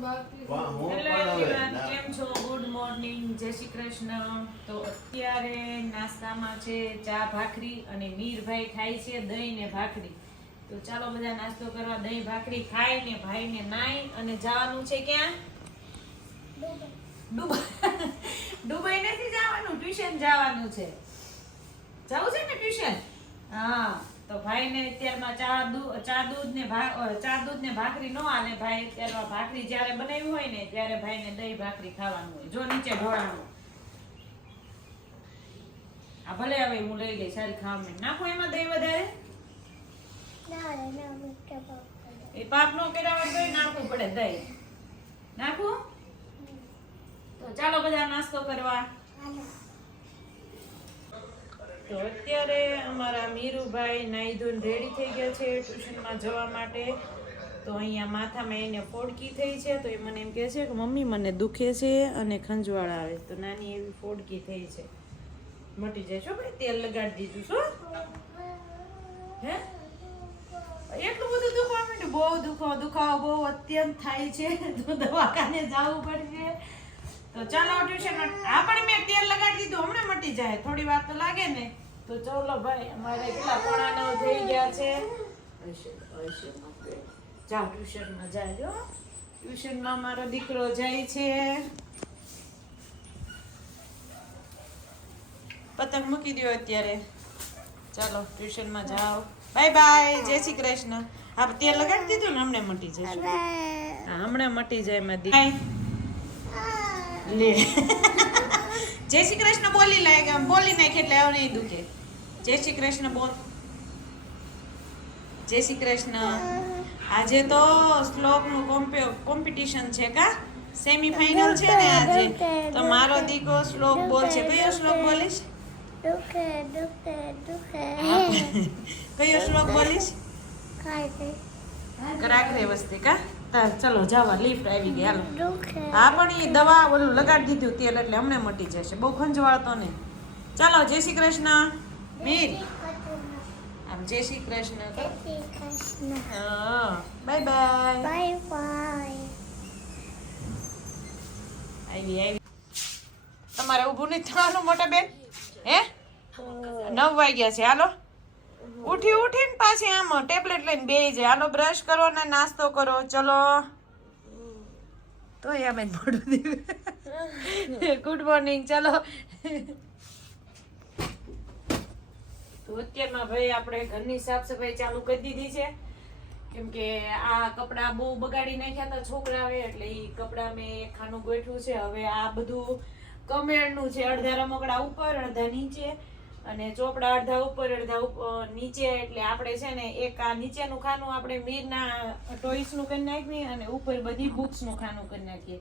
કેમ છો? Good morning, જય શ્રી કૃષ્ણ. તો અત્યારે નાસ્તામાં છે ચા ભાખરી અને મીરભાઈ ખાય છે દહીં ને ભાખરી. તો ચાલો બધા નાસ્તો કરવા દહીં ભાખરી ખાઈ ને ભાઈને નાઈ અને જવાનું છે ક્યાં? દુબઈ નથી જવાનું, ટ્યુશન જવાનું છે. જવું છે ને ટ્યુશન? હા. તો ભાઈને અત્યારમાં ચા દૂધ ને ભાખરી નો આલે. ભાઈ અત્યારમાં ભાખરી જ્યારે બનાવી હોય ને ત્યારે ભાઈને દહીં ભાખરી ખાવાનું હોય. જો નીચે ઢોળાનું આ ભલે હવે હું લઈ લઈ સારી ખાવા નાખો એમાં દહીં વધારે એ પાપ નો કર્યા હોય તો નાખવું પડે દહીં. નાખું? તો ચાલો બધા નાસ્તો કરવા. તો અત્યારે અમારા મીરુભાઈ નાઈ ધોઈને રેડી થઈ ગયા છે ટ્યુશનમાં જવા માટે. તો અહીંયા માથામાં એને ફોડકી થઈ છે. તો એ મને એમ કહે છે કે મમ્મી મને દુખે છે અને ખંજવાળ આવે. તો નાની એવી ફોડકી થઈ છે, મટી જાય છો ભાઈ. તેલ લગાડી દીધું શું? હે એટલું બધું દુખવા માંડ્યું? બહુ દુખાવો બહુ અત્યંત થાય છે. તો દવાખાને જવું પડશે. તો ચાલો ટ્યુશન. હા પણ મેં તેલ લગાડી દીધું, હમણાં મટી જાય. થોડી વાર તો લાગે ને. તો ચાલો ભાઈ, અમારે કેટલા 9:15 થઈ ગયા છે. જાઓ ટ્યુશનમાં જાજો. ટ્યુશનમાં મારો દીકરો જાય છે. પતંગ મૂકી દો અત્યારે. ચાલો ટ્યુશનમાં જાઓ. બાય બાય, જય શ્રી કૃષ્ણ. હા તેલ લગાડી દીધું ને, હમણાં મટી જાય. હા હમણાં મટી જાય મારી દીકરી. લે જય શ્રી કૃષ્ણ બોલી નાખ એટલે હવે નહીં દુખે. જય શ્રી કૃષ્ણ બોલ. જય શ્રી કૃષ્ણ. આજે તો શ્લોકનું કોમ્પિટિશન છે કા? સેમી ફાઇનલ છે ને આજે. તો મારો દીકરો શ્લોક બોલશે. કયો શ્લોક બોલીશ? કયો શ્લોક બોલીશ? કરાકરે વસ્તી કા? ચલો જવા, લિફ્ટ આવી ગઈ. હાલો. હા પણ એ દવા ઓલું લગાડી દીધું તેલ એટલે હમણાં મટી જશે. બહુ ખંજવાળતો ને. ચાલો જય શ્રી કૃષ્ણ. મીર આમ જય શ્રી કૃષ્ણ. હા બાય બાય. આવી તમારે ઊભું નહીં થવાનું મોટા બેન? હે 9 વાગ્યા છે. હાલો ઉઠીને પાછી આમ ટેબ્લેટ લઈને બેસી જાય. હાલો બ્રશ કરો ને નાસ્તો કરો. ચલો તો યા બેન મોડું દીધું. Good morning. ચલો તો અત્યારમાં ભાઈ આપણે ઘરની સાફ સફાઈ ચાલુ કરી દીધી છે. કેમ કે આ કપડાં બહુ બગાડી નાખ્યા હતા છોકરાએ, એટલે એ કપડાં મેં એક ખાનું ગોઠવું છે. હવે આ બધું કમેળનું છે. અડધા રમકડા ઉપર, અડધા નીચે, અને ચોપડા અડધા ઉપર અડધા નીચે. એટલે આપણે છે ને એક આ નીચેનું ખાનું આપણે મીરના ટોયસનું કરી નાખીએ અને ઉપર બધી બુક્સનું ખાનું કરી નાખીએ.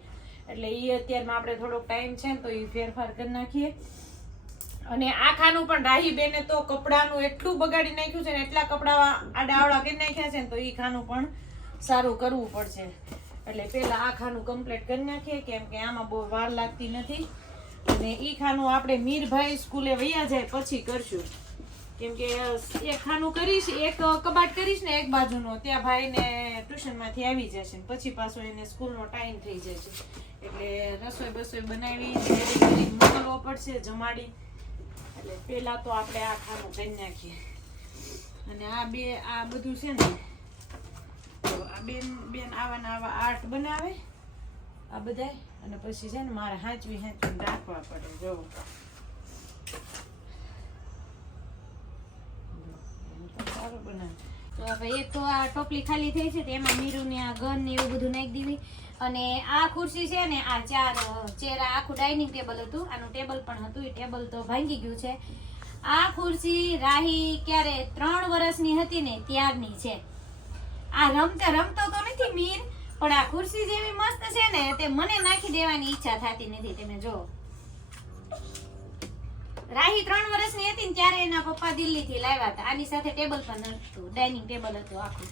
એટલે એ અત્યારમાં આપણે થોડોક ટાઈમ છે ને તો એ ફેરફાર કરી નાખીએ. અને આ ખાનું પણ રાહી બેને તો કપડાનું એટલું બગાડી નાખ્યું છે ને, એટલા કપડા આડાવડા કરી નાખ્યા છે ને, તો એ ખાનું પણ સારું કરવું પડશે. એટલે પહેલા આ ખાનું કમ્પ્લીટ કરી નાખીએ, કેમ કે આમાં બહુ વાર લાગતી નથી. અને ઈ ખાનું આપણે મીરભાઈ સ્કૂલે વયા જાય પછી કરશું. કેમ કે એક ખાનું કરીશ, એક કબાટ કરીશ ને એક બાજુનો, ત્યાં ભાઈને ટ્યુશનમાંથી આવી જશે ને પછી પાછો એને સ્કૂલનો ટાઈમ થઈ જશે. એટલે રસોઈ બસોઈ બનાવી મોકલવો પડશે, જમાડી. એટલે પહેલા તો આપણે આ ખાનું કરી નાખીએ. અને આ બધું છે ને, તો આ બેન આવા આર્ટ બનાવે આ બધા. અને પછી છે ને મારે હાંચવી રાખવા પડે. જો સારું બનાવે. તો હવે એક તો આ ટોપલી ખાલી થઈ છે, એમાં મીરુને આ ગન ને એવું બધું નાખી દીધી. અને આ ખુરશી છે ને, આ 4 ચેર આખું ડાઇનિંગ ટેબલ હતું. આનું ટેબલ પણ હતું, એ ટેબલ તો ભાંગી ગયું છે. આ ખુરશી રાહી ક્યારે 3 વર્ષની હતી ને ત્યારની છે. આ રમતો તો નથી મીર, પણ આ ખુરશી જેવી મસ્ત છે ને, તે મને નાખી દેવાની ઈચ્છા થતી નથી. તમે જો, રાહી 3 વર્ષની હતી ને ત્યારે એના પપ્પા દિલ્હીથી લાવ્યા હતા. આની સાથે ટેબલ પણ હતું, ડાઇનિંગ ટેબલ હતું આખું.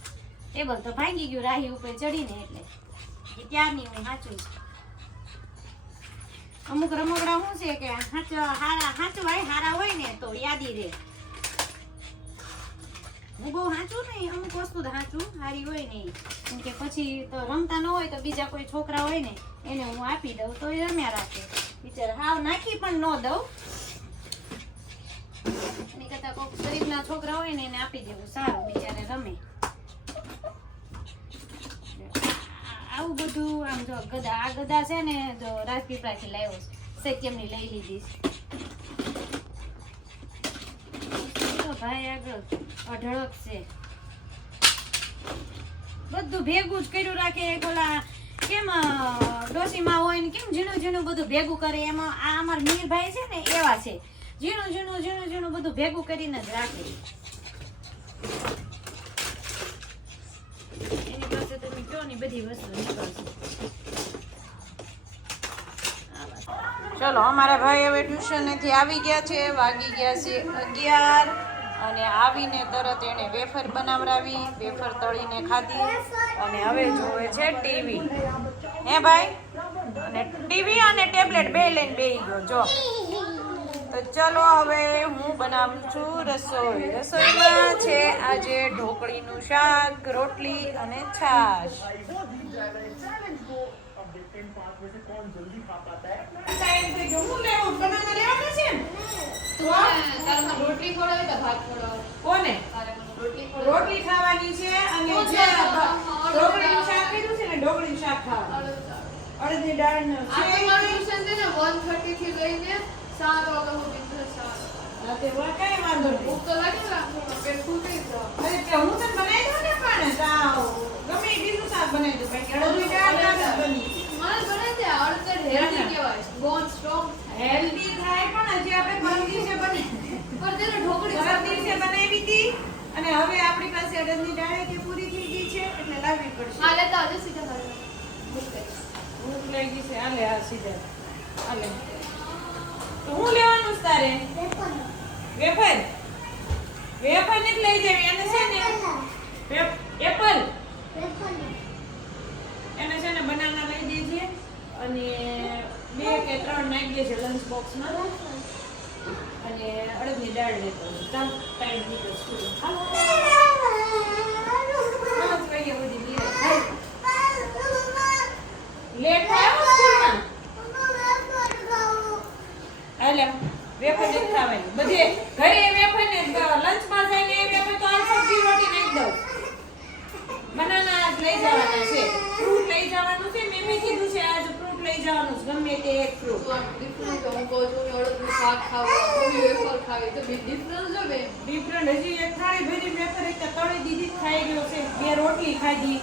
ટેબલ તો ભાંગી ગયું રાહી ઉપર ચડીને, એટલે ત્યારની હું સાચું. અમુક રમકડા શું છે કે હારા હોય ને તો યાદી રહે. હું બહુ સાચું નહીં, અમુક વસ્તુ તો સાચું સારી હોય નહીં, કેમ કે પછી તો રમતા ન હોય તો બીજા કોઈ છોકરા હોય ને એને હું આપી દઉં તો એ રમ્યા રાખે. બિચારા હાવ નાખી પણ ન દઉં, એની કરતા કોઈક ગરીબના છોકરા હોય ને એને આપી દેવું સારું, બિચારે રમે. આવું બધું આમ જો ગદા, આ ગદા છે ને જો રાજપીપળાથી લાવ્યો છે, સત્યમની લઈ લીધી છે. ભાઈ આગળ અઢળક છે, બધું ભેગું જ કર્યું રાખે. ઓલા કેમ ડોશીમાં હોય ને કેમ ઝીણું ઝીણું બધું ભેગું કરે, એમાં આ અમારા મીરભાઈ છે ને એવા છે, ઝીણું ઝીણું ઝીણું ઝીણું બધું ભેગું કરીને જ રાખે. એની પાસે તમે કયો ની બધી વસ્તુ નીકળશે. ચલો અમારા ભાઈ હવે ટ્યુશનેથી આવી ગયા છે, વાગી ગયા છે 11 અને આવીને તરત એને વેફર બનાવરાવી, વેફર તળીને ખાધી અને હવે જોવે છે ટીવી. હે ભાઈ, અને ટીવી અને ટેબ્લેટ બે લઈને બેસી ગયો જો. તો ચલો હવે હું બનાવું છું રસોઈ. રસોઈમાં છે આજે ઢોકળીનું શાક, રોટલી અને છાશ. રોટલી ખાવાની છે અને જે ઢોકળીનું શાક કર્યું છે ને ઢોકળીનું શાક ખાવાનું. અડદની દાળનું છે. આ તમારું ટ્યુશન છે ને 1:30 થી લઈને 7 વાગ્યા સુધી છે. રાતે કઈ વાંધો નહીં. ભૂખ તો લાગે ને રાખો પેટ ફૂટી જાય. અરે કે હું તને બનાવી દઉં ને પણ સાવ ગમે એ બીજું શાક બનાવી દઉં, કારણ કે અડદની દાળ જ બની. મને બને છે અડધર હેલ્ધી કહેવાય, બોન સ્ટ્રોંગ. હેલ્ધી થાય પણ હજી આપણે પરમ દિવસે બની પર તેને ઢોકળી પરમ દિવસે બનાવી હતી અને હવે આપણી પાસે અડદની દાળ કે પૂરી થઈ ગઈ છે એટલે લાવવી પડશે. હા લેતા આજે સીધા ખાવા ભૂખ લાગી. ભૂખ લાગી છે. હાલે આ સીધા હાલે. તો હું લેવાનું છે તારે? વેફર. વેફર ને જ લઈ જવી. એને છે ને એપલ એને છે ને બનાના લઈ દેજે અને 2 કે 3 નાખી દેજે લંચ બોક્સમાં અને અડદની દાળ લેતો ચાલ ટાઈમ નીકળ સ્કૂલ. હાલો વાગે બધી લેટ થાય સ્કૂલમાં. હાલે વેફર નથી ખાવાની બધે ઘરે વેફર ને લંચમાં જઈને એ વેફર તો આ સબ્જી રોટી નાખી દઉં. બનાના લઈ જવાના છે, ફ્રૂટ લઈ જવાનું છે. મેં કીધું છે આજ ફ્રૂટ લઈ જવાનું છે, ગમે તે એક ફ્રૂટ. ડિફરન્સ હું કહું છું કે અડદનું શાક ખાવું, થોડી વેફર ખાવી તો બી ડિફરન્સ જો બે. ડિફરન્ટ હજી એક થાળી ભરી વેફર એક તળી દીધી જ ખાઈ ગયો છે, 2 રોટલી ખાધી.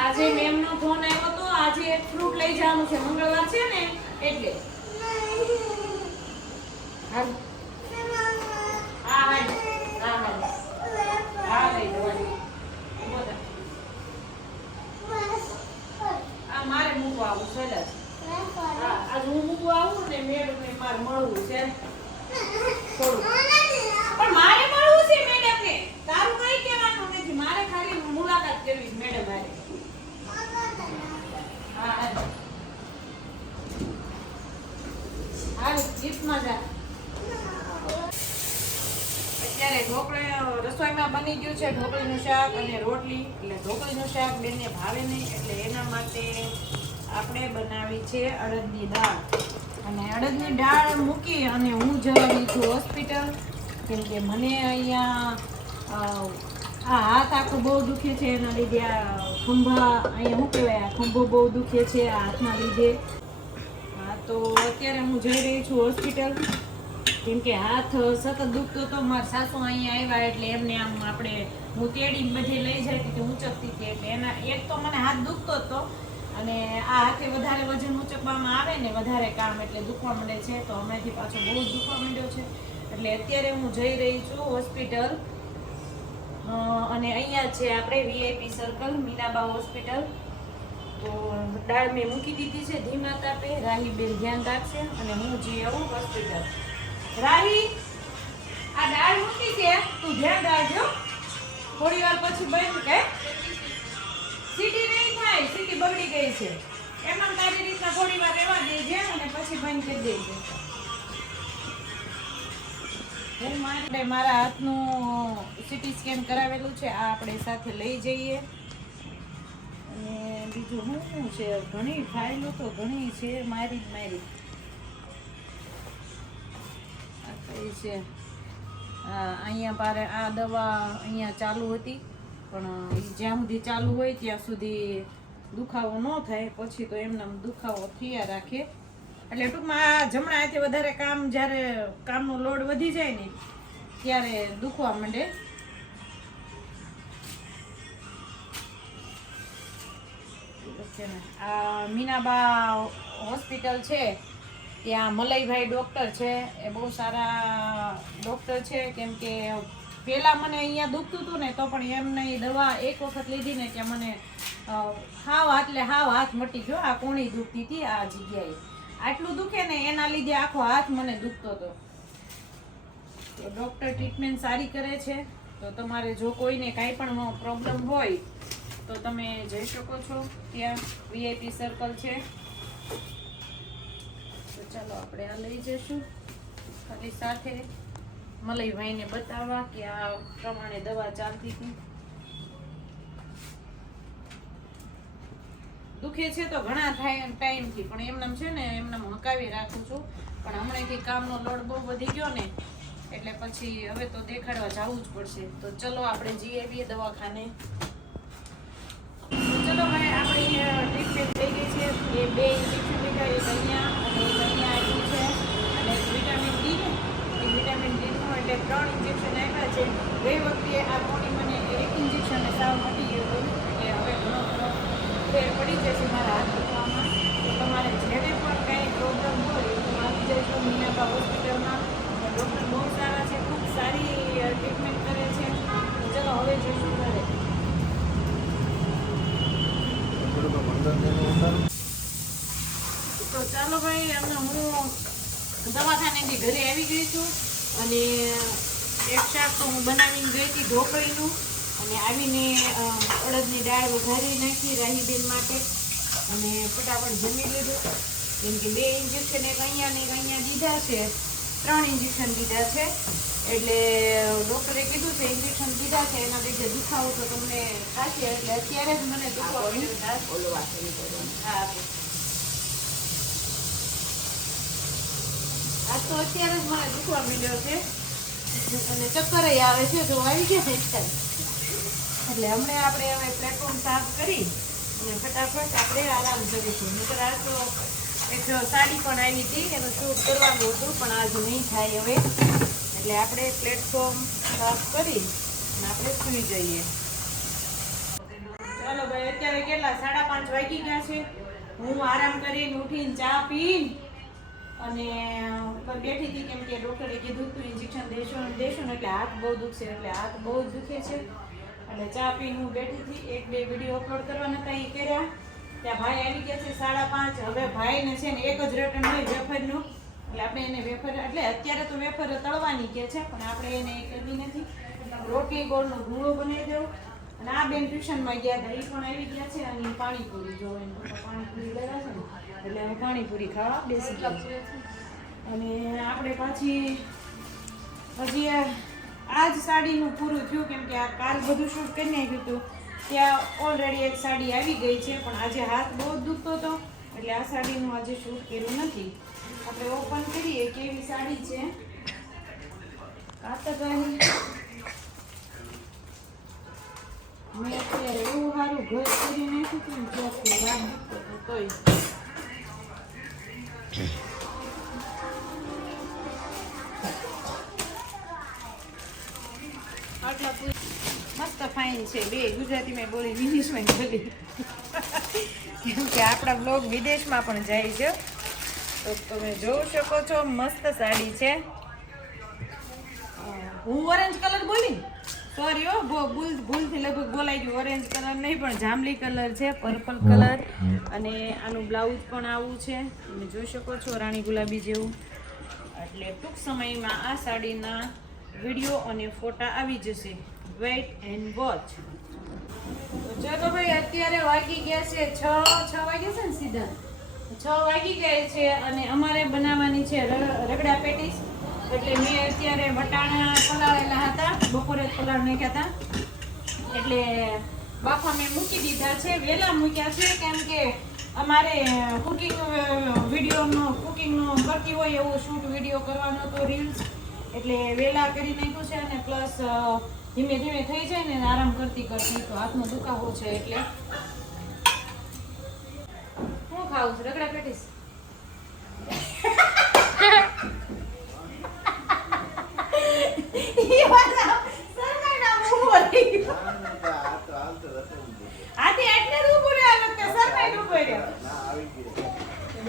આજે મેમનો ફોન આવ્યો તો આજે એક ફ્રૂટ લઈ જવાનું છે, મંગળવાર છે ને એટલે. હાલ હા હા હા હા હા લઈ જવાની. આ મારે મૂકવા આવું છે જ. હા આજ હું મૂકવા આવું ને મેડમને મારે મળવું છે થોડું. પણ મારે મળવું છે મેડમને, તારું કઈ કહેવાનું નથી. મારે ખાલી મુલાકાત કરવી છે મેડમ મારે. હા હાલ હાલ ગીફ્ટમાં જા. અત્યારે રસોઈમાં બની ગયું છે ઢોકળીનું શાક અને રોટલી. એટલે ઢોકળીનું શાક બેનને ભાવે નહીં એટલે એના માટે આપણે બનાવી છે અડદની દાળ. અને અડદની દાળ મૂકી અને હું જવાની છું હોસ્પિટલ, કેમ કે મને અહીંયા આ હાથ આખો બહુ દુખે છે, એના લીધે આ ખંભા અહીંયા શું કહેવાય આ ખંભો બહુ દુખે છે આ હાથના લીધે. હા તો અત્યારે હું જઈ રહી છું હોસ્પિટલ, કેમ કે હાથ સતત દુખતો હતો. મારા સાસુ અહીંયા આવ્યા એટલે એમને આમ આપણે હું તેડી બધે લઈ જતી હતી, ઊંચકતી હતી એટલે એના એક તો મને હાથ દુખતો હતો અને આ હાથે વધારે વજન ઊંચકવામાં આવે ને વધારે કામ એટલે દુખવા માંડે છે. તો હમણાંથી પાછો બહુ જ દુખવા માંડ્યો છે એટલે અત્યારે હું જઈ રહી છું હોસ્પિટલ. અને અહીંયા છે આપણે VIP સર્કલ મીનાબા હોસ્પિટલ. તો દાળ મેં મૂકી દીધી છે ધીમા તાપે, રાહી બેન ધ્યાન રાખશે અને હું જઈ આવું હોસ્પિટલ. રાહી આ દાળ મૂકી છે, તું ધ્યાન રાખજો. થોડી વાર પછી બંધ કે સીટી નહીં થાય, સીટી બગડી ગઈ છે. એમાં તારી રીતના થોડી વાર રહેવા દેજે અને પછી બંધ કરી દેજે. હું મારા હાથનું સીટી સ્કેન કરાવેલું છે, આ આપણે સાથે લઈ જઈએ. અને બીજું શું છે, ઘણી ફાઇલો તો ઘણી છે, મારી આ કઈ છે, અહીંયા પારે આ દવા અહીંયા ચાલુ હતી, પણ ઈ જ્યાં સુધી ચાલુ હોય ત્યાં સુધી દુખાવો ન થાય, પછી તો એમને દુખાવો થયા રાખે. એટલે ટૂંકમાં આ જમણા હાથે વધારે કામ, જ્યારે કામનો લોડ વધી જાય ને ત્યારે દુખવા માંડે. આ મીનાબા હોસ્પિટલ છે, ત્યાં મલયભાઈ ડૉક્ટર છે, એ બહુ સારા ડૉક્ટર છે. કેમ કે પહેલાં મને અહીંયા દુખતું હતું ને તો પણ એમને દવા એક વખત લીધી ને ત્યાં મને હાવ હાથ મટી ગયો. આ કોણી દુખતી હતી આ જગ્યાએ, આટલું દુખે ને એના લીધે આખો હાથ મને દુખતો હતો. તો ડૉક્ટર ટ્રીટમેન્ટ સારી કરે છે. તો તમારે જો કોઈને કાંઈ પણ પ્રોબ્લેમ હોય તો તમે જઈ શકો છો, ત્યાં VIP સર્કલ છે. તો ચાલો આપણે આ લઈ જઈશું, ખાલી સાથે મલયભાઈને બતાવવા કે આ પ્રમાણે દવા ચાલતી હતી. દુખે છે તો ઘણા થાય ટાઈમથી, પણ એમનામ છે ને એમનામ હકાવી રાખું છું. પણ હમણાંથી કામનો લોડ બહુ વધી ગયો ને એટલે પછી હવે તો દેખાડવા જવું જ પડશે. તો ચલો આપણે જઈએ દવાખાને. ચલો ભાઈ, આપણી ટ્રીટમેન્ટ થઈ ગઈ છે. એ 2 ઇન્જેક્શન લીધા, એક અહીંયા અને એક અહીંયા આવ્યું છે, અને વિટામિન ડી ને એ વિટામિન ડીનું એટલે 3 ઇન્જેક્શન આપ્યા છે. ગઈ વખતે આ કોણી મને 1 ઇન્જેક્શન સાવ મટી ગયું હતું, એટલે હવે ઘણો ફેર પડી જશે મારા હાથ દુખવામાં. તો તમારે જેને પણ કાંઈ પ્રોબ્લેમ હોય તો આવી જજો મીનાબા હોસ્પિટલમાં. ડૉક્ટર બહુ સારા છે, ખૂબ સારી ટ્રીટમેન્ટ કરે છે. ચલો હવે જઈશું ઘરે. તો ચાલો ભાઈ, અમે હું દવાખાનેથી ઘરે આવી ગઈ છું, અને એક શાક તો હું બનાવીને ગઈ હતી ઢોકળીનું, અને આવીને અડદની દાળ વઘારી નાખી રાહીબેન માટે, અને ફટાફટ જમી લીધું. કેમ કે 2 ઇન્જેક્શન એક અહીંયા ને એક અહીંયા દીધા છે, 3 ઇન્જેક્શન દીધા છે. એટલે ડૉક્ટરે કીધું છે ઇન્જેક્શન દીધા છે એના લીધે દુખાવો તો તમને થશે. એટલે અત્યારે જ મને દુખાવો હા, આજ તો અત્યારે જ મને દુખવા મળ્યો છે, અને ચક્કર આવે છે. જો આવી ગયા છે એટલે હમણાં આપણે હવે પ્લેટફોર્મ સાફ કરી અને ફટાફટ આપણે આરામ કરીશું. નકર આ તો એક સાડી પણ આવી હતી, એનું શૂટ કરવાનું હતું, પણ આજ નહીં થાય હવે. એટલે આપણે પ્લેટફોર્મ સાફ કરી અને આપણે સૂઈ જઈએ. ચાલો ભાઈ, અત્યારે કેટલા 5:30 વાગી ગયા છે. હું આરામ કરીને ઉઠીને ચા પીને અને બેઠી હતી, કેમ કે ડૉક્ટરે કીધું તું ઇન્જેક્શન દેશો ને એટલે હાથ બહુ દુખશે, એટલે હાથ બહુ જ દુખે છે. એટલે ચા પીને હું બેઠી હતી. 1-2 વિડીયો અપલોડ કરવાના હતા, એ કર્યા. ત્યાં ભાઈ આવી ગયા છે 5:30. હવે ભાઈને છે ને એક જ રટન હોય વેફરનું, એટલે આપણે એને વેફર, એટલે અત્યારે તો વેફર તળવાની કે છે, પણ આપણે એને એ કરવી નથી. રોટલી ગોળનો ભૂંગળો બનાવી દેવો. અને આ બેન ટ્યુશનમાં ગયા હતા, એ પણ આવી ગયા છે. અને પાણીપુરી જો એને પાણીપુરી લેવા છે ને, એટલે હું પાણીપુરી ખાવા બેસી ગઈ. અને આપણે પાછી હજી આ જ સાડીનું પૂરું થયું, કેમ કે આ કાલ બધું શૂટ કરી નાખ્યું હતું. ત્યાં ઓલરેડી એક સાડી આવી ગઈ છે, પણ આજે હાથ બહુ જ દુખતો હતો, એટલે આ સાડીનું આજે શૂટ કર્યું નથી. આપણે ઓપન કરીએ કેવી સાડી છે. કાતરવાળી મેં અત્યારે એવું સારું ઘર કરી નાખ્યું હતું ને, જ્યાંથી હાથ દુખતો હતો તોય. આટલા મસ્ત ફાઇન છે. 2 ગુજરાતીમાં બોલી, ઇંગ્લિશમાં બોલી, કેમ કે આપણા બ્લોગ વિદેશમાં પણ જાય છે. તો તમે જોઈ શકો છો, મસ્ત સાડી છે. હું ઓરેન્જ કલર બોલી, સોરી હો, ભૂલથી લગભગ બોલાઈ ગયું. ઓરેન્જ કલર નહીં, પણ જાંબલી કલર છે, પર્પલ કલર. અને આનું બ્લાઉઝ પણ આવું છે, તમે જોઈ શકો છો, રાણી ગુલાબી જેવું. એટલે ટૂંક સમયમાં આ સાડીના વિડીયો અને ફોટા આવી જશે. Weight and watch. તો ચલો ભાઈ, અત્યારે વાગી ગયા છે 6 વાગ્યા છે ને સીધા 6 વાગી ગયા છે. અને અમારે બનાવવાની છે રગડા પેટીસ. એટલે મેં અત્યારે વટાણા પલાળેલા હતા, બપોરે જ પલાળ નાખ્યા હતા. એટલે બાફા મેં મૂકી દીધા છે, વહેલા મૂક્યા છે કેમ કે અમારે કુકિંગ વિડીયોનો કરતી હોય એવો શૂટ વિડીયો કરવાનો હતો, રીલ્સ, એટલે વહેલા કરી નાખ્યું છે. અને પ્લસ ધીમે ધીમે થઈ જાય ને આરામ કરતી તો હાથનો દુખાવો છે. એટલે હું ખાવું છું રગડા પેટીસ.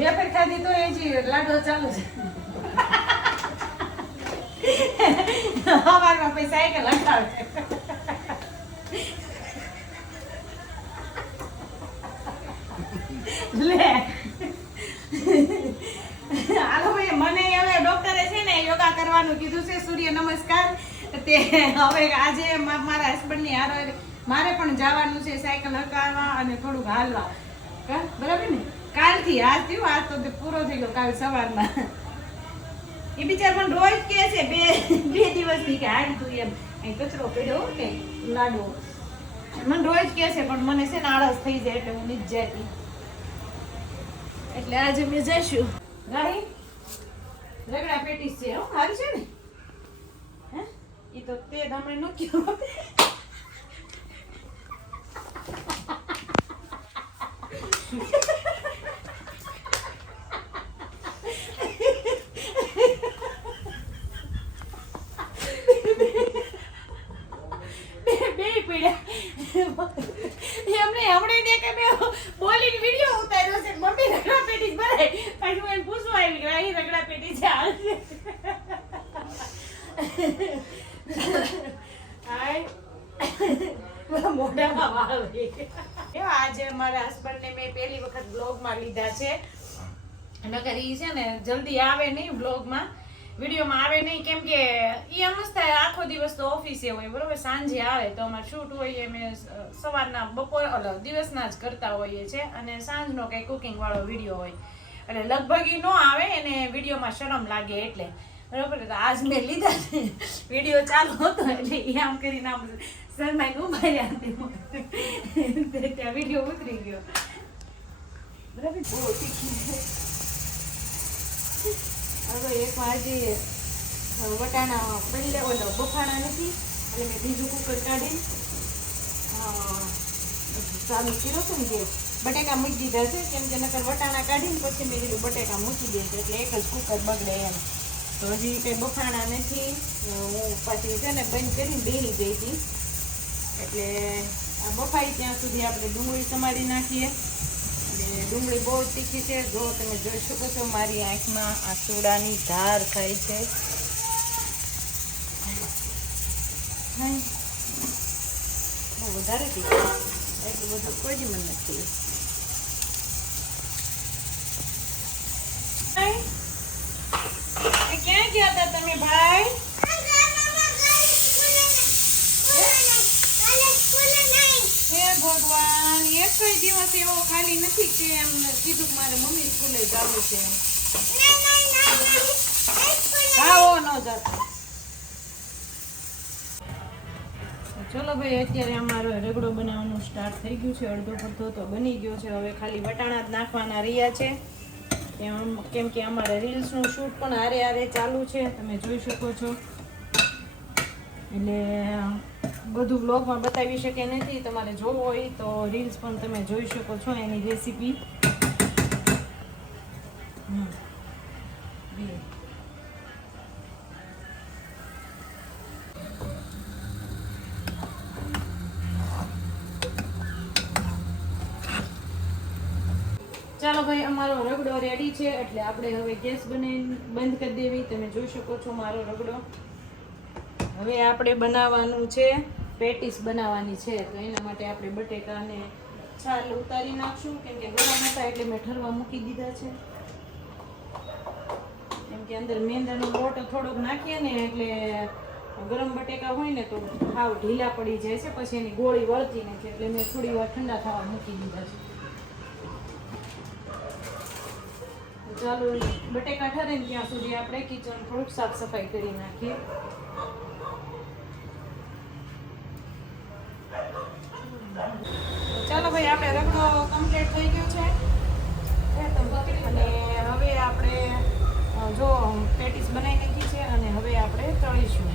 વેફર ખાધી તો એ જી લાડો ચાલુ છે. સવારમાં પછી સાયકલ હટાવે. લે હાલો ભાઈ, મને હવે ડોક્ટરે છે ને યોગા કરવાનું કીધું છે, સૂર્ય નમસ્કાર. તે હવે આજે મારા હસબન્ડની હારે મારે પણ જવાનું છે સાયકલ હકાવવા અને થોડુંક હાલવા. બરાબર ને? કાલથી આજ થયું, આજ તો પૂરો થઈ ગયો. કાલ સવારમાં એ બિચાર પણ રોજ કહે છે બે દિવસથી કે હાલ તું એમ અહીં કચરો પડ્યો કે લાડવો, મને રોજ કહે છે, પણ મને છે ને આળસ થઈ જાય એટલે હું નથી જતી. એટલે આજે અમે જઈશું. રાહી રગડા પેટીસ છે, હો સારી છે ને? હે એ તો તે હમણાં ન કયો. આજે મારા હસબન્ડ ને મેં પહેલી વખત બ્લોગમાં લીધા છે. નકર ઈ છે ને જલ્દી આવે નહીં બ્લોગમાં, વિડીયોમાં આવે નહીં, કેમ કે ઈ એમ જ થાય આખો દિવસ તો ઓફિસે હોય, બરોબર, સાંજે આવે તો અમારે શૂટ હોય અમે સવારના બપોર દિવસના જ કરતા હોઈએ છે, અને સાંજનો કંઈ કુકિંગ વાળો વિડીયો હોય એટલે લગભગ ઈ ન આવે, એને વિડીયોમાં શરમ લાગે એટલે, બરોબર. તો આજ મેં લીધા છે, વિડીયો ચાલુ હતો એટલે એ આમ કરીને આમ શરમાઈને ઉભા ત્યાં વિડીયો ઉતરી ગયો. બરાબર, બહુ તીખી છે. હવે એક આજે વટાણા પહેલા ઓલો બફાણા નથી એટલે મેં બીજું કુકર કાઢી ચાલુ કર્યો છે ને કે બટેકા મૂકી દીધા છે, કેમ કે નકર વટાણા કાઢીને પછી મેં કીધું બટેકા મૂકી દઈશ એટલે એક જ કુકર બગડે એમ. તો હજી કંઈ બફાણા નથી, હું પાછી છે ને બંધ કરીને બેસી ગઈ હતી. એટલે આ બફાઈ ત્યાં સુધી આપણે ડુંગળી સમારી નાખીએ. અને ડુંગળી બહુ તીખી છે, જો તમે જોઈ શકો છો મારી આંખમાં આંસુડાની ધાર થાય છે. બહુ વધારે તીખી, એટલું બધું કોઈ જ મને નથી. ક્યાં ગયા હતા તમે ભાઈ? ભગવાન, એક કઈ દિવસ એવો ખાલી નથી કે એમ કીધું કે મારે મમ્મી સ્કૂલે જવું છે. આવો ન જતો. ચલો ભાઈ, અત્યારે અમારો રગડો બનાવવાનું સ્ટાર્ટ થઈ ગયું છે, અડધો પડધો તો બની ગયો છે. હવે ખાલી વટાણા જ નાખવાના રહ્યા છે, કેમ કે અમારે રીલ્સનું શૂટ પણ હારે હારે ચાલુ છે, તમે જોઈ શકો છો. એટલે બધું બ્લોગમાં બતાવી શકે નથી, તમારે જોવું હોય તો રીલ્સ પણ તમે જોઈ શકો છો એની રેસીપી. ચાલો ભાઈ, અમારો રગડો રેડી છે એટલે આપણે હવે ગેસ બંધ કરી દેવી. તમે જોઈ શકો છો મારો રગડો. હવે આપણે બનાવવાનું છે, પેટીસ બનાવવાની છે, તો એના માટે આપણે બટેકાને છાલ ઉતારી નાખશું, કેમ કે ગરમ હતા એટલે મેં ઠરવા મૂકી દીધા છે. કેમ કે અંદર મેંદાનો લોટ થોડોક નાખીએ ને એટલે ગરમ બટેકા હોય ને તો હાવ ઢીલા પડી જાય છે, પછી એની ગોળી વળતી નથી, એટલે મેં થોડી વાર ઠંડા થવા મૂકી દીધા છે. ચાલો બટેકા ઠરે ને ત્યાં સુધી આપણે કિચન થોડુંક સાફ સફાઈ કરી નાખીએ. ચાલો ભાઈ આપણે રગડો કમ્પ્લીટ થઈ ગયો છે અને હવે આપણે જો પેટીસ બનાવી નાખી છે અને હવે આપણે તળીશું.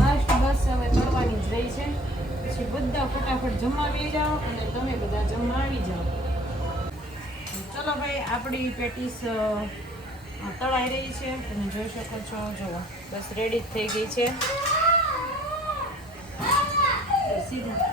લાસ્ટ બસ હવે તળવાની જ રહી છે. પછી બધા ફટાફટ જમવા બેસી જાઓ અને તમે બધા જમવા આવી જાઓ. ચલો ભાઈ આપણી પેટીસ તળાઈ રહી છે. તમે જોઈ શકો છો. જો બસ રેડી જ થઈ ગઈ છે. સીધા